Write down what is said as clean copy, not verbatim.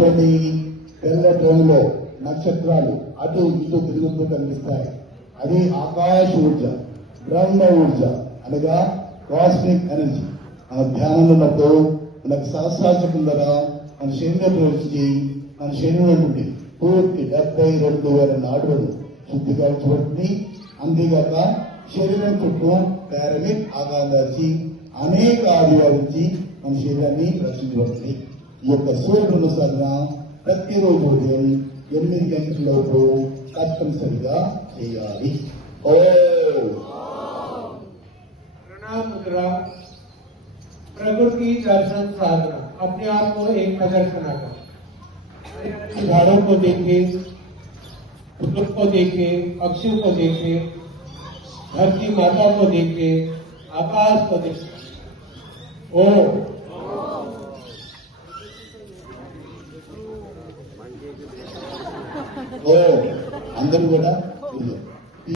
కొన్ని తెల్ల ట్రైన్లో నక్షత్రాలు అటు ఇటు తిరుగుతూ కనిపిస్తాయి. అది ఆకాశ ఊర్జ, బ్రహ్మ ఊర్జ అనగా కాస్మిక్ ఎనర్జీ. మన ధ్యానంలో ఉన్నప్పుడు మనకు సహస్రాచకుందర మన శరీరం ప్రవేశించి మన శరీరం నుండి పూర్తి 72,000 నాడులు శుద్ధీకరించబడుతుంది. అంతేగాక శరీరం చుట్టూ పారమిడ్ ఆకాంక్షి అనేక ఆదివారించి మన శరీరాన్ని రక్షించబడుతుంది. ఈ యొక్క సూర్యుడు సాధన ప్రతిరోజు ఉదయం 8 గంటల లోపు తప్పనిసరిగా చేయాలి. प्रणाम मुद्रा, प्रकृति दर्शन साधना। अपने आप को एक नजर बनाकर झाड़ों को देखे, कुतुब को देखे, पक्षियों को देखे, धरती माता को देखे, आकाश को देखे। అందరూ కూడా